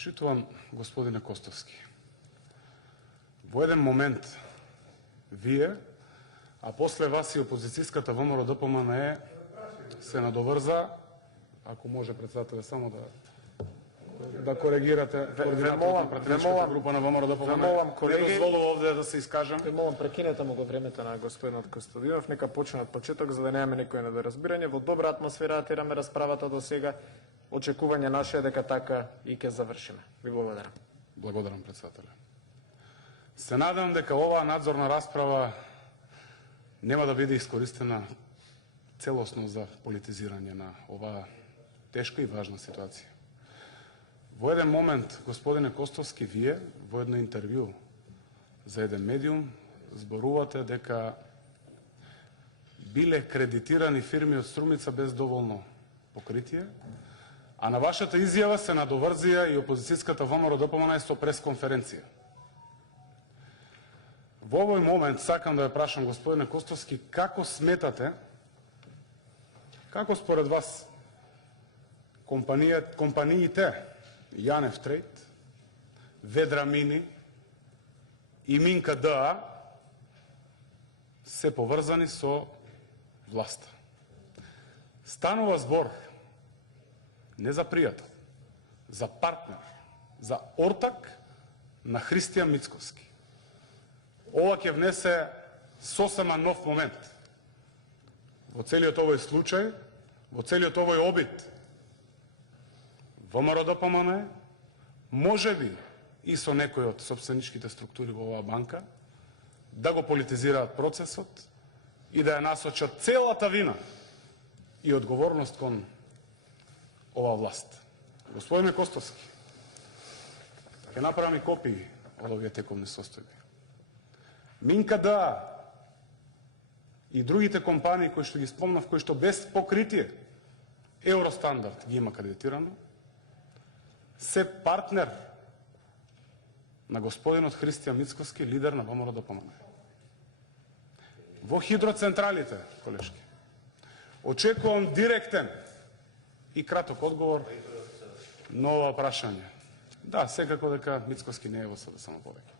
Почитувам господине Костовски. Во еден момент вие, а после вас и опозицијската ВМРО ДПМНЕ се надоврза, ако може председателя само да коригирате координаторот на пратеничката група на ВМРО ДПМНЕ. Не дозволува овде да се искажам. Ве молам, прекинете му го времето на господинот Костадинов, нека почне од почеток за да немаме некој недоразбирање. Во добра атмосфера тераме расправата до сега. Очекување наше е дека така и ќе завршиме. Ви благодарам. Благодарам, председателе. Се надам дека оваа надзорна расправа нема да биде искористена целосно за политизирање на оваа тешка и важна ситуација. Во еден момент, господине Костовски, вие во едно интервју за еден медиум зборувате дека биле кредитирани фирми од Струмица без доволно покритие, а на вашата изјава се надоврзија и опозицијската ВМРО ДПМНЕ со пресконференција. Во овој момент сакам да ја прашам, господине Костовски, како сметате, како според вас компаниите Јанев Трейд, Ведра Мини и Минка ДА се поврзани со власта? Станува збор не за пријател, за партнер, за ортак на Христијан Мицковски. Ова ќе внесе сосема нов момент во целиот овој случај, во целиот овој обид. ВМРО ДПМНЕ, можеби и со некој од сопственичките структури во оваа банка, да го политизираат процесот и да ја насочат целата вина и одговорност кон оваа власт. Господине Костовски, ќе направам и копии од овие тековни состојби. Минка ДА и другите компании кои што ги спомнав, кои што без покритие Евростандард ги има кредитирано, се партнер на господинот Христијан Мицковски, лидер на ВМРО ДПМНЕ. Во хидроцентралите, колешки, очекувам директен и краток одговор на ова прашање. Да, секако дека Мицковски не е во СДСМ повеќе.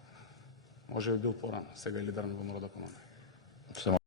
Може би бил порано, сега е лидер на ВМРО ДПМНЕ.